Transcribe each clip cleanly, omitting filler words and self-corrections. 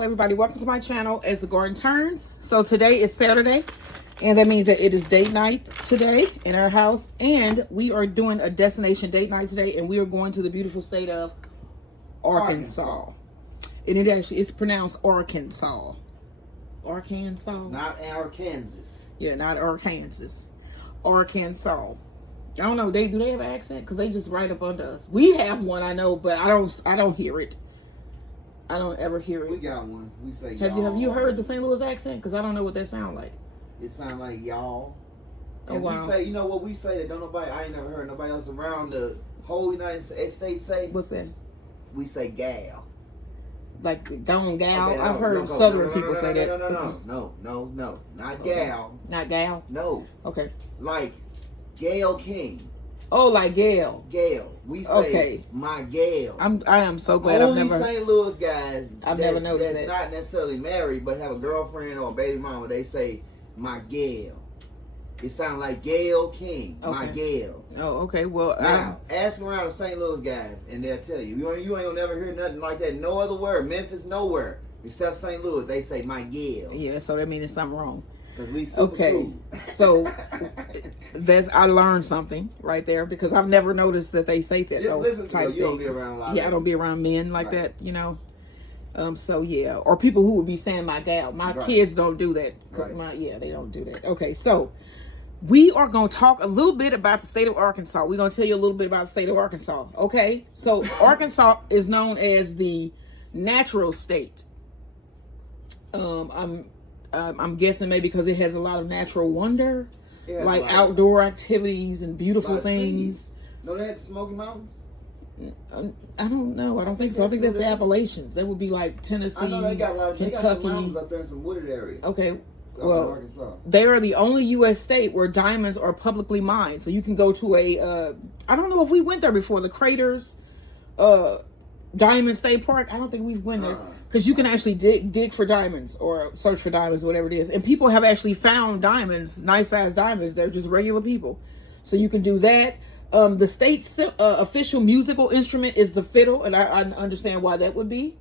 Hello everybody, welcome to my channel as the garden turns. So today is Saturday, and that means that it is date night today in our house, and we are doing a destination date night today, and we are going to the beautiful state of Arkansas. And it actually is pronounced Arkansas. Arkansas? Not Arkansas. Yeah, not Arkansas. Arkansas. I don't know, do they have an accent? Because they just right up under us. We have one, I know, but I don't hear it. I don't ever hear it. We got one. We say have y'all. Have you heard the St. Louis accent? Because I don't know what that sounds like. It sounds like y'all. Oh, And wow. we say, you know what we say that don't nobody, I ain't never heard nobody else around the whole United States say? What's that? We say gal. Like gone gal? Okay, I've heard Southern people say that. No. Not gal. Not gal? No. Okay. Like Gail King. Oh, like Gail. Gail. We say Okay. my Gail. I am so glad Only I've never St. Louis guys I've never noticed that's that. not necessarily married but have a girlfriend or a baby mama, they say my Gail. It sounds like Gail King. My Gail. Oh, okay. Well, now ask around the St. Louis guys and they'll tell you. You ain't gonna never hear nothing like that. No other word. Memphis, nowhere except St. Louis. They say my Gail. yeah, so that means there's something wrong. Cause we super cool. So I learned something right there because I've never noticed that they say that. Just those listen type to it. You don't things. be around a lot. Yeah, I don't be around men like that, you know. So yeah, or people who would be saying my gal. My kids don't do that. Right. They don't do that. Okay, so we are going to talk a little bit about the state of Arkansas. We're going to tell you a little bit about the state of Arkansas. Okay, so Arkansas is known as the natural state. I'm guessing maybe because it has a lot of natural wonder, like outdoor activities and beautiful things. No, they had the Smoky Mountains? I don't know. I don't think so. I think that's the Appalachians. That would be like Tennessee, I know they got a lot of Kentucky. They got some mountains up there in some wooded areas. Okay. Well, they are the only U.S. state where diamonds are publicly mined. So you can go to I don't know if we went there before, the Craters Diamond State Park. I don't think we've went there. Because you can actually dig for diamonds or search for diamonds, whatever it is. And people have actually found diamonds, nice sized diamonds. They're just regular people. So you can do that. The state's official musical instrument is the fiddle. And I understand why that would be.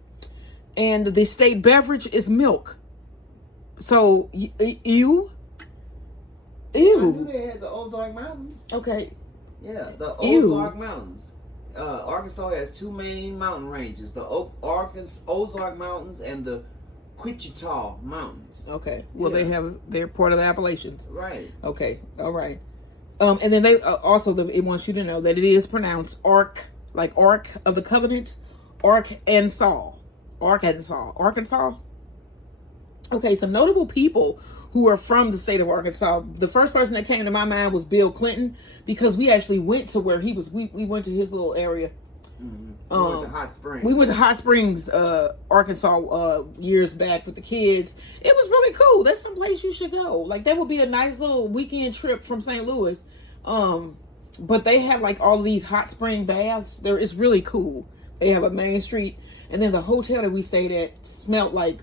And the state beverage is milk. So, ew. I knew they had the Ozark Mountains. Okay. Yeah, the Ozark Mountains. Arkansas has two main mountain ranges: the Ozark Mountains and the Wichita Mountains. Okay. Well, they're part of the Appalachians. Right. Okay. All right. And then they it wants you to know that it is pronounced Ark, like Ark of the Covenant, Arkansas. Arkansas. Okay, some notable people who are from the state of Arkansas. The first person that came to my mind was Bill Clinton, because we actually went to where he was. We went to his little area. Mm-hmm. We went to Hot Springs. We went to Hot Springs, Arkansas, years back with the kids. It was really cool. That's some place you should go. Like, that would be a nice little weekend trip from St. Louis. But they have like all these hot spring baths. It's really cool. They have a main street, and then the hotel that we stayed at smelled like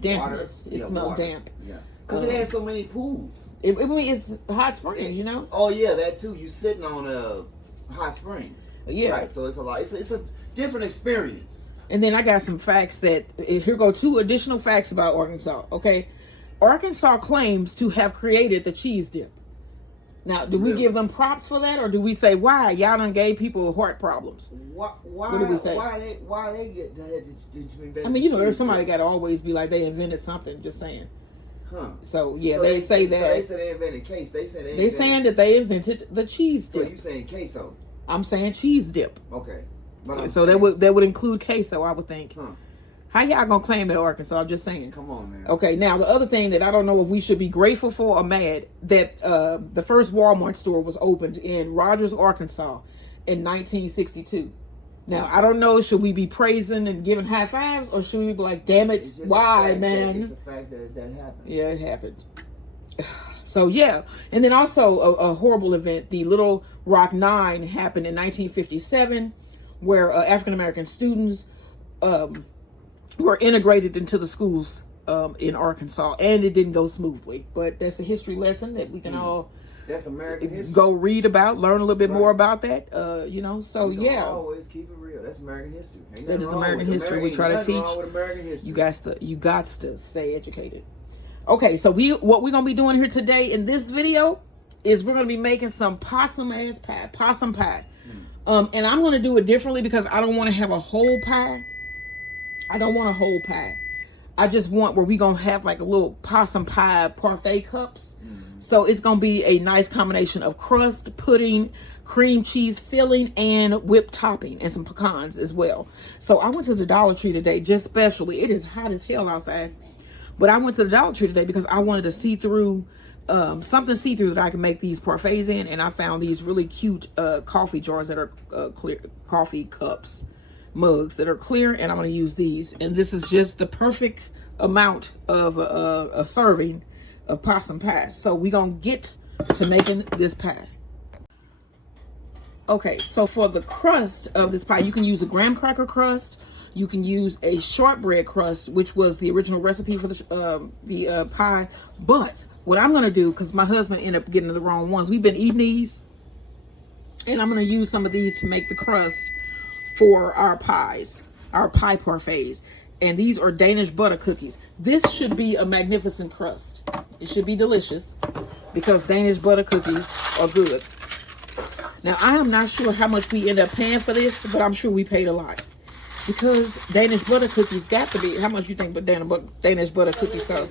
dampness. It smelled damp. Yeah, because it had so many pools. It's hot springs, you know. Oh yeah, that too. You sitting on hot springs. Yeah. Right. So it's a lot. It's a different experience. And then I got some facts here go 2 additional facts about Arkansas. Okay, Arkansas claims to have created the cheese dip. Now, do we give them props for that, or do we say, why y'all done gave people heart problems? Why what do we say? Why they get did you invent? I mean, you know, there's somebody got to always be like they invented something. Just saying. Huh. So yeah, they say that. So they said they invented case. They said they saying that they invented the cheese dip. So you saying queso? I'm saying cheese dip. Okay. So that would include queso, I would think. Huh. How y'all gonna claim that Arkansas? I'm just saying. Come on, man. Okay, now the other thing that I don't know if we should be grateful for or mad, that the first Walmart store was opened in Rogers, Arkansas in 1962. Now, I don't know, should we be praising and giving high fives, or should we be like, damn it, why, man? It's a fact that happened. Yeah, it happened. So, yeah. And then also a horrible event, the Little Rock Nine happened in 1957, where African-American students were integrated into the schools in Arkansas, and it didn't go smoothly. But that's a history lesson that we can all That's American history. Go read about, learn a little bit more about that. You know, so we yeah. Always keep it real. That's American history. That is American history. We try to teach. With American history. You got to stay educated. Okay, so what we're gonna be doing here today in this video is we're gonna be making some possum pie. And I'm gonna do it differently because I don't want to have a whole pie. I don't want a whole pie. I just want where we gonna have like a little possum pie parfait cups. So it's gonna be a nice combination of crust, pudding, cream cheese filling, and whipped topping, and some pecans as well. So I went to the Dollar Tree today, just specially. It is hot as hell outside, but I went to the Dollar Tree today because I wanted to see through something see-through that I can make these parfaits in, and I found these really cute coffee jars that are clear, coffee cups, mugs that are clear, and I'm going to use these. And this is just the perfect amount of a serving of possum pie. So we're going to get to making this pie. Okay, so for the crust of this pie, you can use a graham cracker crust. You can use a shortbread crust, which was the original recipe for the pie. But what I'm going to do, because my husband ended up getting the wrong ones, we've been eating these, and I'm going to use some of these to make the crust for our pies, our pie parfaits. And these are Danish butter cookies. This should be a magnificent crust. It should be delicious because Danish butter cookies are good. Now, I am not sure how much we end up paying for this, but I'm sure we paid a lot. Because Danish butter cookies got to be, how much you think Danish butter cookies cost?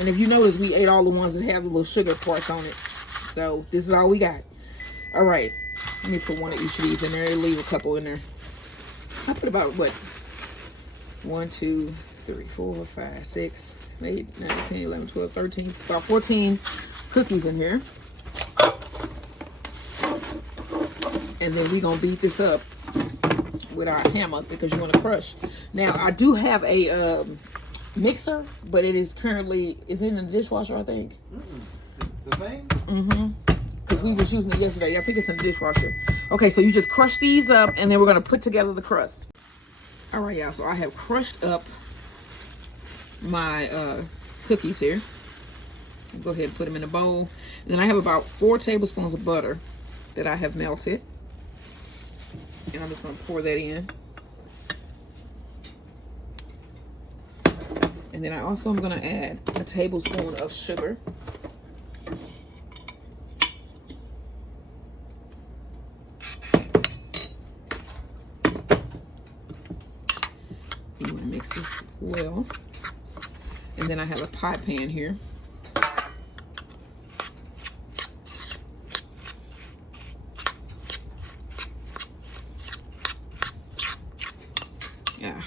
And if you notice, we ate all the ones that have the little sugar parts on it. So this is all we got. All right, let me put one of each of these in there and leave a couple in there. I put about what? 1, 2, 3, 4, 5, 6, 7, 8, 9, 10, 11, 12, 13, about 14 cookies in here. And then we're going to beat this up with our hammer because you want to crush. Now, I do have a mixer, but it is currently, is it in the dishwasher, I think? The thing? Mm-hmm. Because we was using it yesterday. I think it's in the dishwasher. Okay, so you just crush these up, and then we're going to put together the crust. All right, y'all. So I have crushed up my cookies here. I'll go ahead and put them in a bowl. And then I have about 4 tablespoons of butter that I have melted. And I'm just going to pour that in. And then I also am going to add a tablespoon of sugar. You want to mix this well. And then I have a pie pan here. Yeah.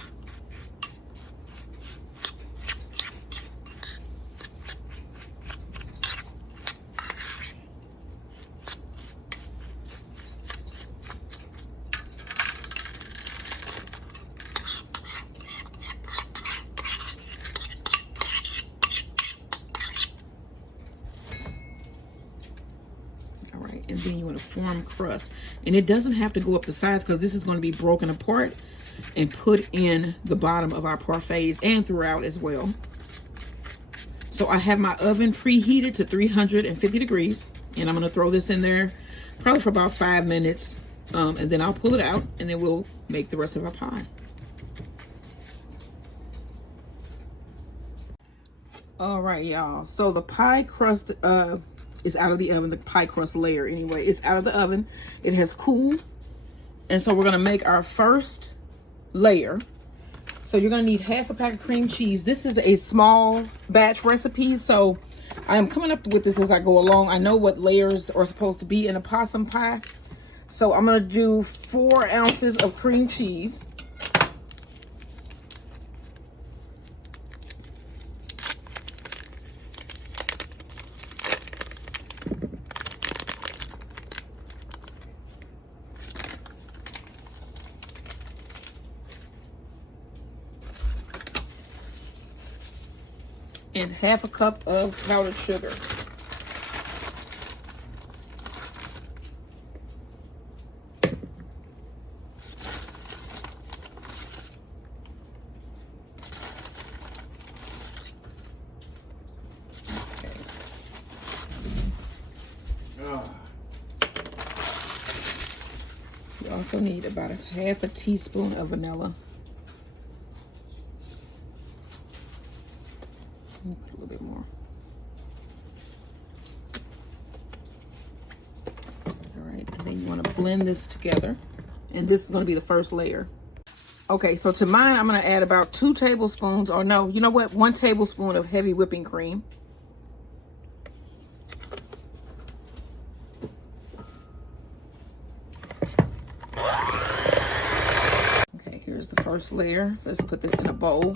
And then you want to form crust, and it doesn't have to go up the sides because this is going to be broken apart and put in the bottom of our parfaits and throughout as well. So I have my oven preheated to 350 degrees, and I'm going to throw this in there probably for about 5 minutes, and then I'll pull it out, and then we'll make the rest of our pie. All right, y'all, so the pie crust is out of the oven. The pie crust layer anyway, it's out of the oven. It has cooled, and so we're going to make our first layer. So you're going to need half a pack of cream cheese. This is a small batch recipe, so I am coming up with this as I go along. I know what layers are supposed to be in a possum pie, so I'm going to do 4 ounces of cream cheese. And half a cup of powdered sugar. Also need about half a teaspoon of vanilla. Let me put a little bit more. All right, and then you want to blend this together. And this is going to be the first layer. Okay, so to mine, I'm going to add about 2 tablespoons, or no, you know what? 1 tablespoon of heavy whipping cream. Okay, here's the first layer. Let's put this in a bowl.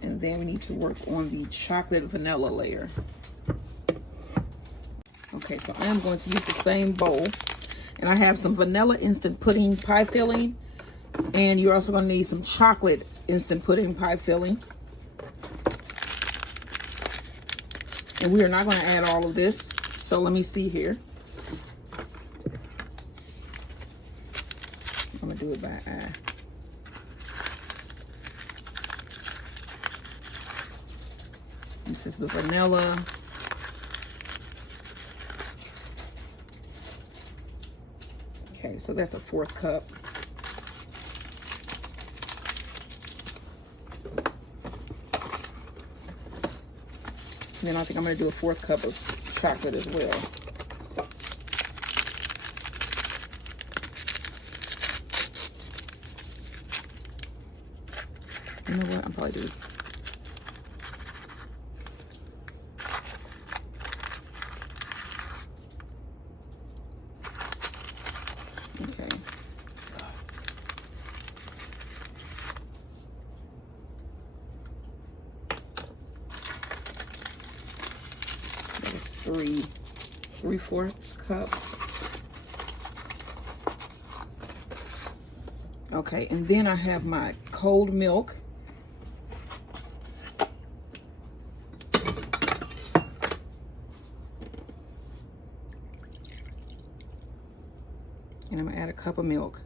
And then we need to work on the chocolate vanilla layer. Okay, so I am going to use the same bowl. And I have some vanilla instant pudding pie filling. And you're also going to need some chocolate instant pudding pie filling. And we are not going to add all of this. So let me see here. I'm going to do it by eye. This is the vanilla. Okay, so that's a 4th cup. And then I think I'm going to do a 4th cup of chocolate as well. You know what? I'm probably doing. Okay. That is 3/4 cup. Okay, and then I have my cold milk. And I'm gonna add a cup of milk.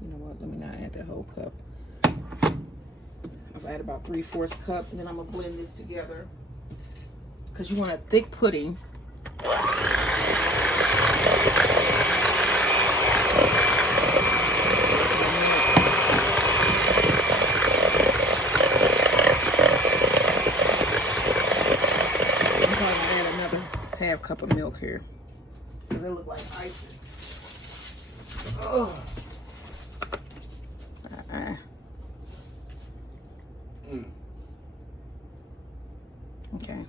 You know what, let me not add that whole cup. I've added about 3/4 cup, and then I'm gonna blend this together. Because you want a thick pudding. Half cup of milk here because they look like icing. Oh. Okay.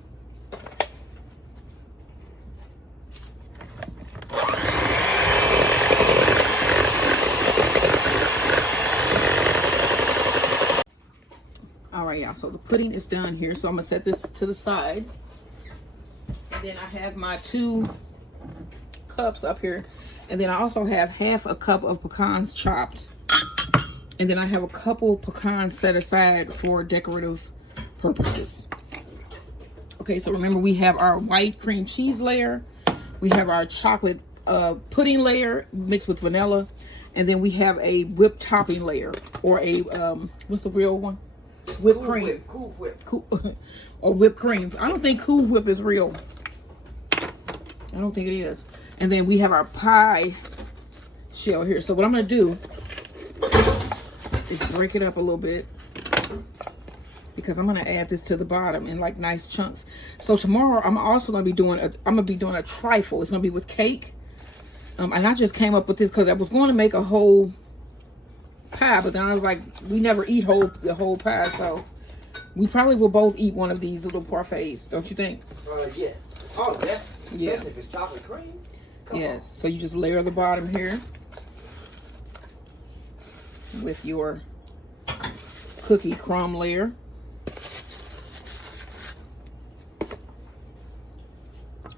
All right, y'all. So the pudding is done here. So I'm gonna set this to the side. And then I have my 2 cups up here. And then I also have half a cup of pecans chopped. And then I have a couple pecans set aside for decorative purposes. Okay, so remember we have our white cream cheese layer. We have our chocolate pudding layer mixed with vanilla. And then we have a whipped topping layer. Or a, what's the real one? Whipped cream. Cool Whip. Or whipped cream. I don't think Cool Whip is real. I don't think it is. And then we have our pie shell here. So what I'm going to do is break it up a little bit, because I'm going to add this to the bottom in like nice chunks. So tomorrow I'm also going to be doing a trifle. It's going to be with cake. And I just came up with this because I was going to make a whole pie, but then I was like, we never eat the whole pie, so we probably will both eat one of these little parfaits, don't you think? Yes. Oh, yeah. Yeah. Especially if it's chocolate cream. Yes. So you just layer the bottom here with your cookie crumb layer.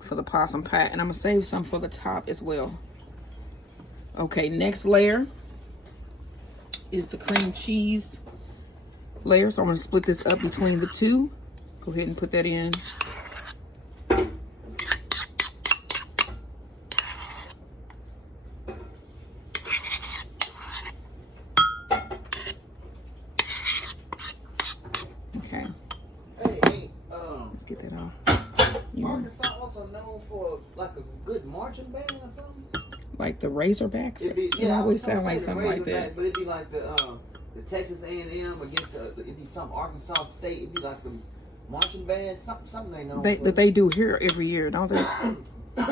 For the possum pie, and I'm gonna save some for the top as well. Okay, next layer is the cream cheese layer. So I'm gonna split this up between the 2. Go ahead and put that in. Arkansas also known for like a good marching band or something. Like the Razorbacks. It always sound like something like that. But it'd be like the Texas A&M against it'd be some Arkansas State. It'd be like the marching band, something they know. That they do here every year, don't they?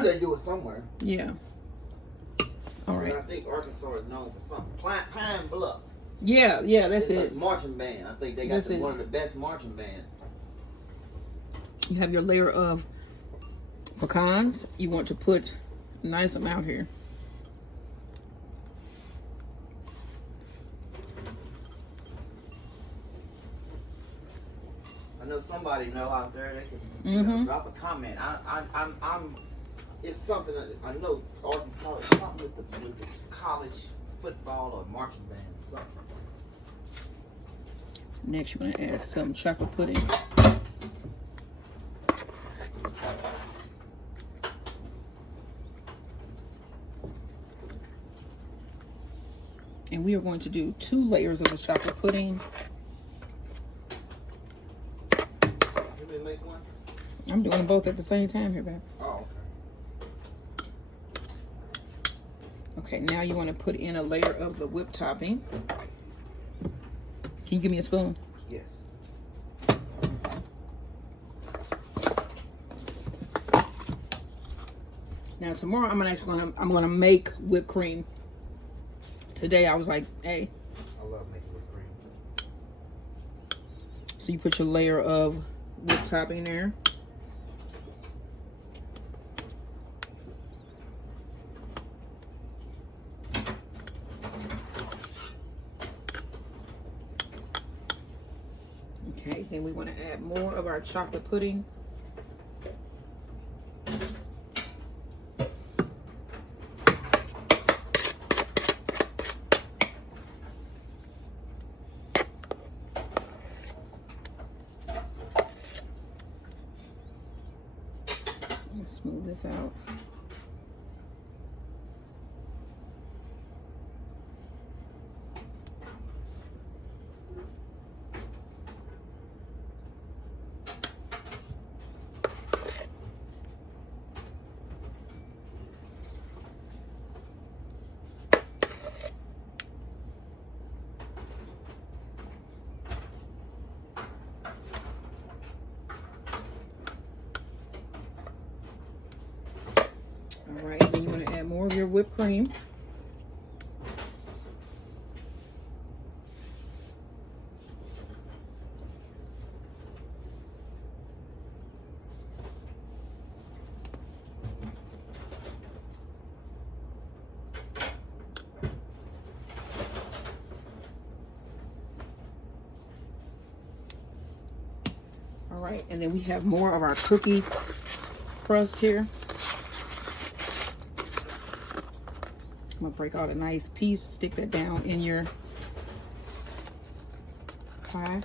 They do it somewhere. Yeah. All right. But I think Arkansas is known for something. Pine Bluff. Yeah, that's it. Like marching band. I think they got one of the best marching bands. You have your layer of pecans. You want to put a nice amount here. I know somebody out there. They can drop a comment. I'm. It's something that I know. Arkansas is something with the college football or marching band or something. Next, you're gonna add some chocolate pudding. And we are going to do 2 layers of the chocolate pudding. Make one? I'm doing them both at the same time here, babe. Oh, okay. Okay, now you want to put in a layer of the whipped topping. Can you give me a spoon? Yes. Now tomorrow I'm gonna make whipped cream. Today I was like, hey. I love making whipped cream. So you put your layer of whipped topping there. Okay, then we want to add more of our chocolate pudding. Smooth this out. All right, then you want to add more of your whipped cream. All right, and then we have more of our cookie crust here. I'm gonna break out a nice piece, stick that down in your pie.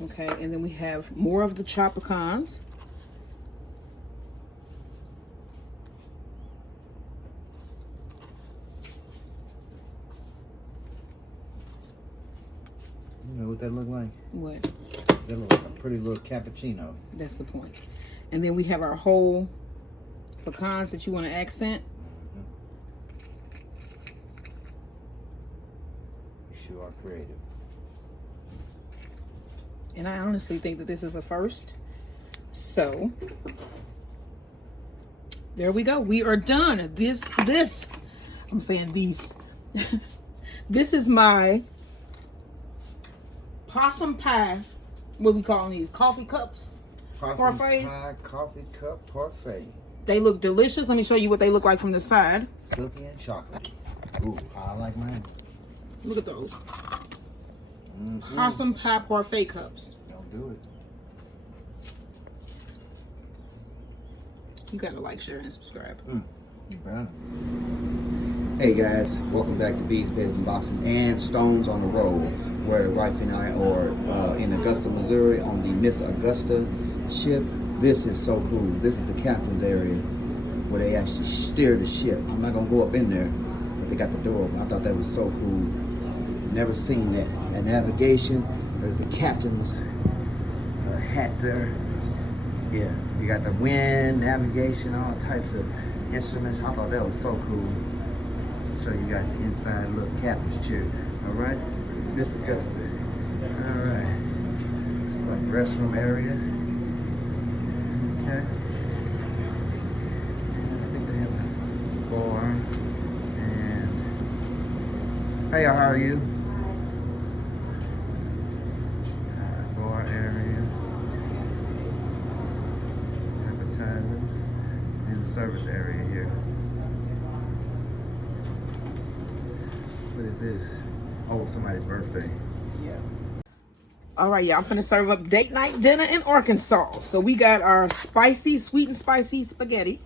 Okay, and then we have more of the chopped pecans. You know what that look like? What? That look like a pretty little cappuccino. That's the point. And then we have our whole pecans that you want to accent. You sure are creative. And I honestly think that this is a first. So there we go. We are done. This I'm saying these. This is my possum pie. What we calling these? Coffee cups? Parfait. Pie, coffee cup parfait. They look delicious. Let me show you what they look like from the side. Silky and chocolate. Ooh, I like mine. Look at those. Possum pie parfait cups. Don't do it. You gotta like, share, and subscribe. You better. Hey guys, welcome back to Bees, Beds, and Boxing and Stones on the Road, where the wife and I are in Augusta, Missouri on the Miss Augusta ship. This is so cool. This is the captain's area where they actually steer the ship. I'm not gonna go up in there, but they got the door open. I thought that was so cool. Never seen that. And navigation, There's the captain's hat there. Yeah, you got the wind, navigation, all types of instruments. I thought that was so cool. Show you guys the inside little captain's chair. All right, Miss Augusta. All right, it's like restroom area. Okay. I think they have a bar. And hey, how are you? Bar area. Advertisements. And the service area here. What is this? Oh, somebody's birthday. Yeah. All right, yeah, I'm finna serve up date night dinner in Arkansas. So we got our spicy, sweet and spicy spaghetti.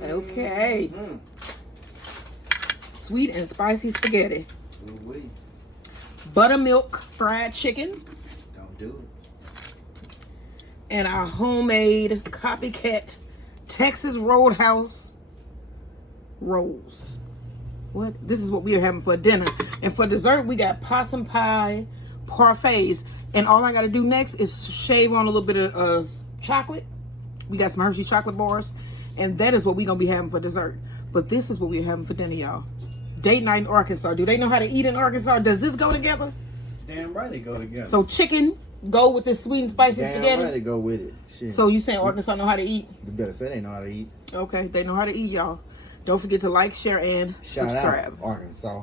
Okay. Sweet and spicy spaghetti. Ooh-wee. Buttermilk fried chicken. Don't do it. And our homemade copycat Texas Roadhouse rolls. What? This is what we are having for dinner. And for dessert, we got possum pie, parfaits. And all I got to do next is shave on a little bit of chocolate. We got some Hershey chocolate bars. And that is what we're going to be having for dessert. But this is what we're having for dinner, y'all. Date night in Arkansas. Do they know how to eat in Arkansas? Does this go together? Damn right they go together. So chicken go with this sweet and spicy spaghetti? Damn right they go with it. Shit. So you saying Arkansas know how to eat? You better say they know how to eat. Okay, they know how to eat, y'all. Don't forget to like, share, and Shout subscribe. out, Arkansas.